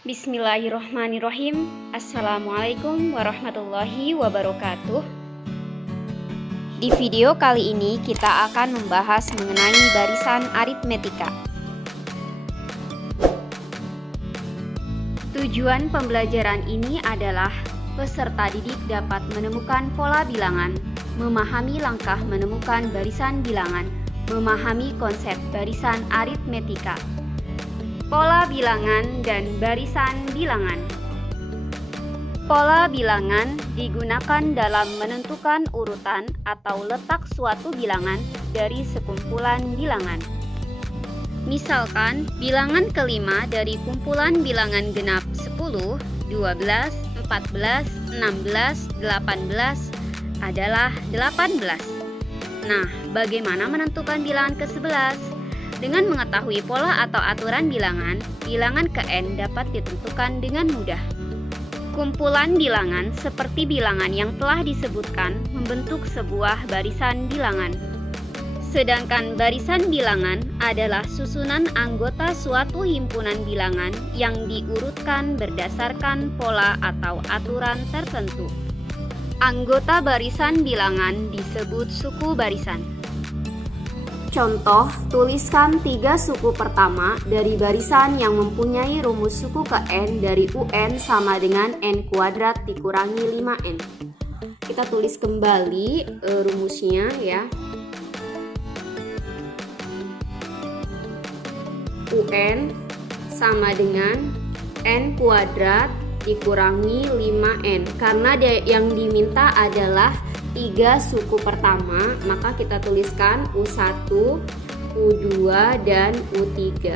Bismillahirrohmanirrohim. Assalamualaikum warahmatullahi wabarakatuh. Di video kali ini kita akan membahas mengenai barisan aritmetika. Tujuan pembelajaran ini adalah peserta didik dapat menemukan pola bilangan, memahami langkah menemukan barisan bilangan, memahami konsep barisan aritmetika, pola bilangan dan barisan bilangan. Pola bilangan digunakan dalam menentukan urutan atau letak suatu bilangan dari sekumpulan bilangan. Misalkan, bilangan kelima dari kumpulan bilangan genap 10, 12, 14, 16, 18 adalah 18. Nah, bagaimana menentukan bilangan ke-11? Dengan mengetahui pola atau aturan bilangan, bilangan ke N dapat ditentukan dengan mudah. Kumpulan bilangan seperti bilangan yang telah disebutkan membentuk sebuah barisan bilangan. Sedangkan barisan bilangan adalah susunan anggota suatu himpunan bilangan yang diurutkan berdasarkan pola atau aturan tertentu. Anggota barisan bilangan disebut suku barisan. Contoh, tuliskan 3 suku pertama dari barisan yang mempunyai rumus suku ke N dari UN sama dengan N kuadrat dikurangi 5N. Kita tulis kembali rumusnya ya. UN sama dengan N kuadrat dikurangi 5N. Karena yang diminta adalah 3 suku pertama, maka kita tuliskan U1, U2, dan U3.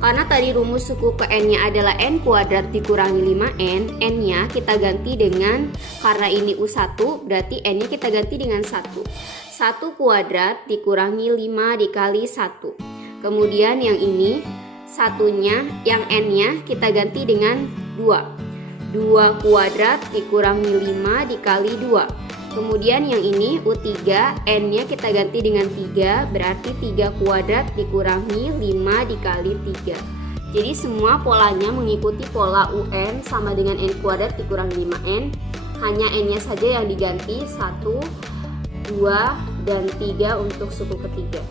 Karena tadi rumus suku ke N-nya adalah N kuadrat dikurangi 5N, N-nya kita ganti dengan, karena ini U1, berarti N-nya kita ganti dengan 1. 1 kuadrat dikurangi 5 dikali 1. Kemudian yang ini, satunya, yang N-nya kita ganti dengan 2. 2 kuadrat dikurangi 5 dikali 2. Kemudian yang ini U3, N-nya kita ganti dengan 3, berarti 3 kuadrat dikurangi 5 dikali 3. Jadi semua polanya mengikuti pola UN sama dengan N kuadrat dikurangi 5N. Hanya N-nya saja yang diganti 1, 2, dan 3 untuk suku ketiga.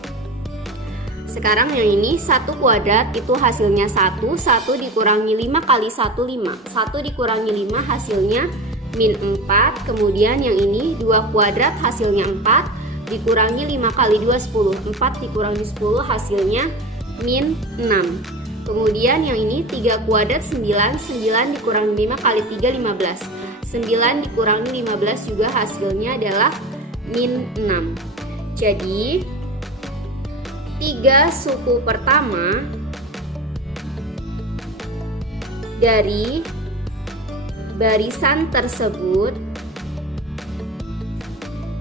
Sekarang yang ini 1 kuadrat itu hasilnya 1, 1 dikurangi 5 kali 1, 5. 1 dikurangi 5 hasilnya min 4. Kemudian yang ini 2 kuadrat hasilnya 4, dikurangi 5 kali 2, 10. 4 dikurangi 10 hasilnya min 6. Kemudian yang ini 3 kuadrat 9, 9 dikurangi 5 kali 3, 15. 9 dikurangi 15 juga hasilnya adalah min 6. Jadi 3 suku pertama dari barisan tersebut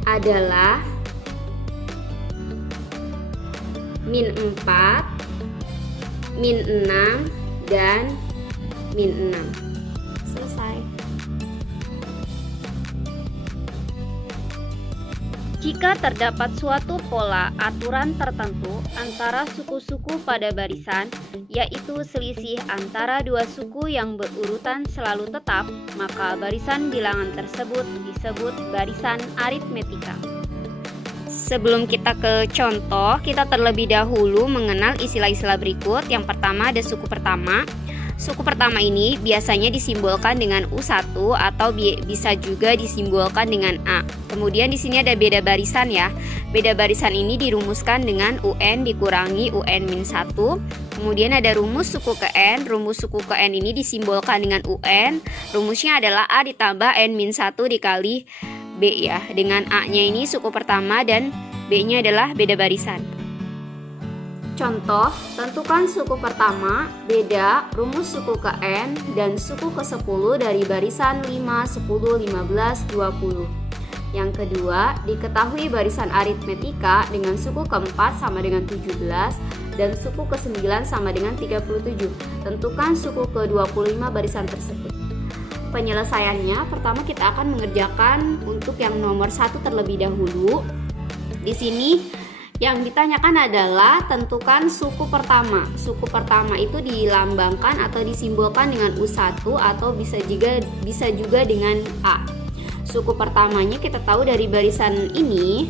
adalah min 4, min 6, dan min 6. Selesai. Jika terdapat suatu pola aturan tertentu antara suku-suku pada barisan, yaitu selisih antara 2 suku yang berurutan selalu tetap, maka barisan bilangan tersebut disebut barisan aritmetika. Sebelum kita ke contoh, kita terlebih dahulu mengenal istilah-istilah berikut. Yang pertama ada suku pertama. Suku pertama ini biasanya disimbolkan dengan U1 atau bisa juga disimbolkan dengan A. Kemudian di sini ada beda barisan ya. Beda barisan ini dirumuskan dengan UN dikurangi UN-1. Kemudian ada rumus suku ke N. Rumus suku ke N ini disimbolkan dengan UN. Rumusnya adalah A ditambah N-1 dikali B ya. Dengan A-nya ini suku pertama dan B-nya adalah beda barisan. Contoh, tentukan suku pertama, beda, rumus suku ke N, dan suku ke-10 dari barisan 5, 10, 15, 20. Yang kedua, diketahui barisan aritmetika dengan suku ke-4 sama dengan 17, dan suku ke-9 sama dengan 37. Tentukan suku ke-25 barisan tersebut. Penyelesaiannya, pertama kita akan mengerjakan untuk yang nomor 1 terlebih dahulu. Di sini Yang ditanyakan adalah tentukan suku pertama. Suku pertama itu dilambangkan atau disimbolkan dengan U1 atau bisa juga dengan A. Suku pertamanya kita tahu dari barisan ini,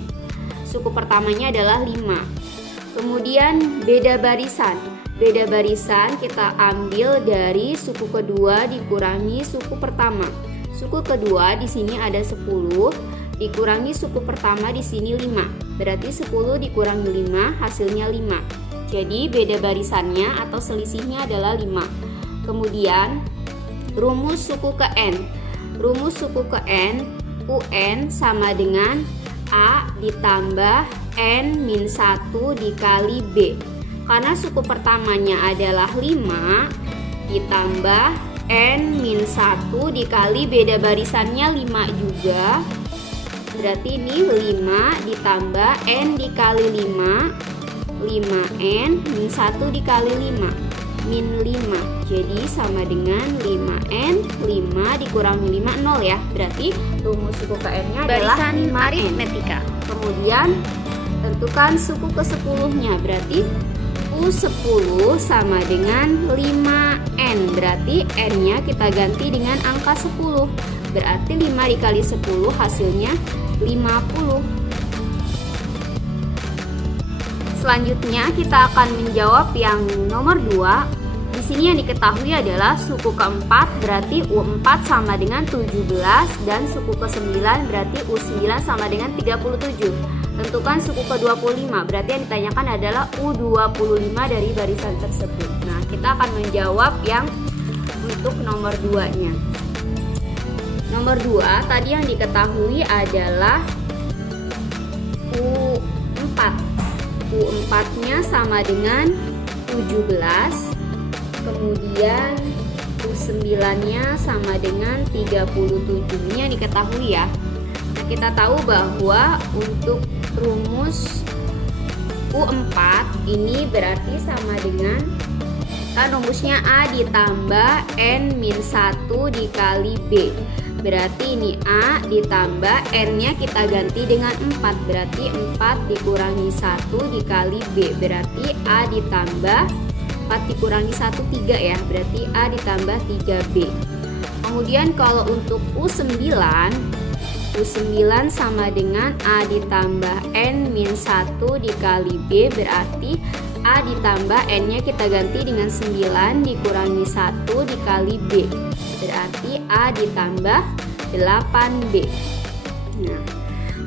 suku pertamanya adalah 5. Kemudian beda barisan. Beda barisan kita ambil dari suku kedua dikurangi suku pertama. Suku kedua di sini ada 10, dikurangi suku pertama di sini 5. Berarti 10 dikurangi 5 hasilnya 5. Jadi beda barisannya atau selisihnya adalah 5. Kemudian rumus suku ke N. Rumus suku ke N, UN sama dengan A ditambah N min 1 dikali B. Karena suku pertamanya adalah 5 ditambah N min 1 dikali beda barisannya 5 juga. Berarti ini 5 ditambah N dikali 5, 5N min 1 dikali 5, min 5. Jadi sama dengan 5N, 5 dikurangi 5, 0 ya. Berarti rumus suku ke N-nya adalah 5N. Aritmetika. Kemudian tentukan suku ke 10-nya. Berarti U10 sama dengan 5N. Berarti N-nya kita ganti dengan angka 10. Berarti 5 dikali 10 hasilnya 50. Selanjutnya kita akan menjawab yang nomor 2. Di sini yang diketahui adalah suku keempat, berarti U4 sama dengan 17, dan suku ke-9 berarti U9 sama dengan 37. Tentukan suku ke-25, berarti yang ditanyakan adalah U25 dari barisan tersebut. Nah, kita akan menjawab yang untuk nomor 2-nya. Nomor 2 tadi yang diketahui adalah U4. U4-nya sama dengan 17. Kemudian U9-nya sama dengan 37. Ini yang diketahui ya. Nah, kita tahu bahwa untuk rumus U4 ini berarti sama dengan, kan rumusnya A ditambah N min 1 dikali B. Berarti ini A ditambah N-nya kita ganti dengan 4. Berarti 4 dikurangi 1 dikali B. Berarti A ditambah 4 dikurangi 1, 3 ya. Berarti A ditambah 3B. Kemudian kalau untuk U9 sama dengan A ditambah N min 1 dikali B. Berarti A ditambah N-nya kita ganti dengan 9 dikurangi 1 dikali B. Berarti A ditambah 8B. Nah,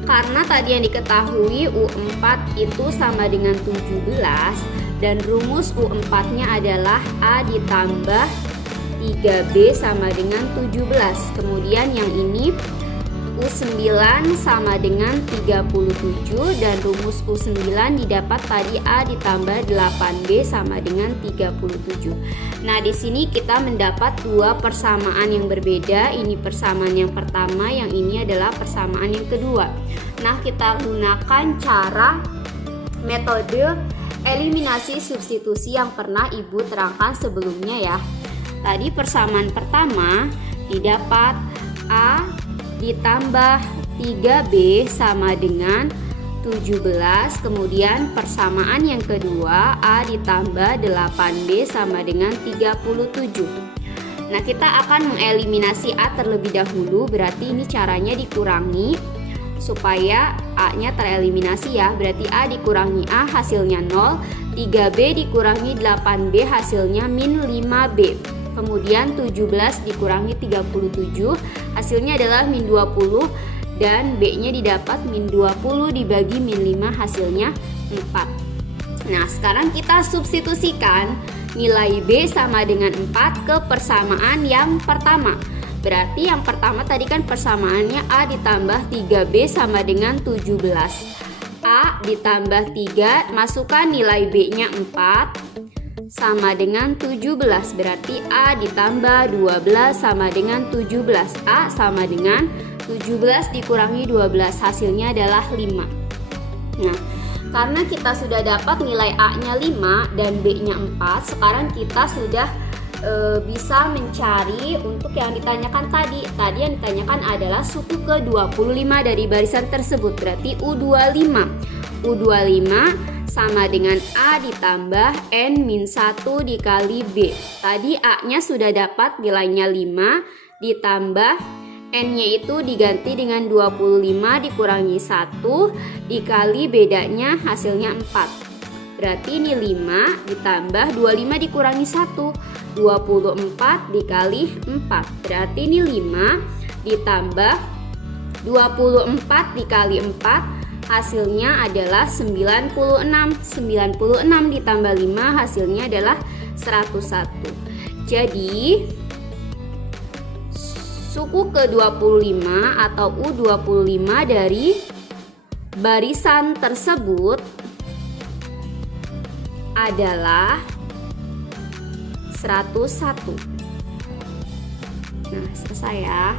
karena tadi yang diketahui U4 itu sama dengan 17 dan rumus U4-nya adalah A ditambah 3B sama dengan 17. Kemudian yang ini U9 sama dengan 37 dan rumus U9 didapat tadi A ditambah 8B sama dengan 37. Nah, di sini kita mendapat dua persamaan yang berbeda. Ini persamaan yang pertama, yang ini adalah persamaan yang kedua. Nah, kita gunakan cara metode eliminasi substitusi yang pernah Ibu terangkan sebelumnya ya. Tadi persamaan pertama didapat A ditambah 3B sama dengan 17. Kemudian persamaan yang kedua A ditambah 8B sama dengan 37. Nah, kita akan mengeliminasi A terlebih dahulu. Berarti ini caranya dikurangi supaya A-nya tereliminasi ya. Berarti A dikurangi A hasilnya 0, 3B dikurangi 8B hasilnya min 5B. Kemudian 17 dikurangi 37 hasilnya adalah min 20 dan B-nya didapat min 20 dibagi min 5 hasilnya 4. Nah, sekarang kita substitusikan nilai B sama dengan 4 ke persamaan yang pertama. Berarti yang pertama tadi kan persamaannya A ditambah 3B sama dengan 17. A ditambah 3, masukkan nilai B-nya 4 sama dengan 17. Berarti A ditambah 12 sama dengan 17. A sama dengan 17 dikurangi 12 hasilnya adalah 5. Nah, karena kita sudah dapat nilai A-nya 5 dan B-nya 4, sekarang kita sudah bisa mencari untuk yang ditanyakan tadi. Tadi yang ditanyakan adalah suku ke-25 dari barisan tersebut. Berarti U25. U25 sama dengan A ditambah N-1 dikali B. Tadi A-nya sudah dapat nilainya 5 ditambah N-nya itu diganti dengan 25 dikurangi 1 dikali bedanya hasilnya 4. Berarti ini 5 ditambah 25 dikurangi 1, 24 dikali 4. Berarti ini 5 ditambah 24 dikali 4 hasilnya adalah 96. 96 ditambah 5 hasilnya adalah 101. Jadi suku ke-25 atau U25 dari barisan tersebut adalah 101. Nah, selesai ya.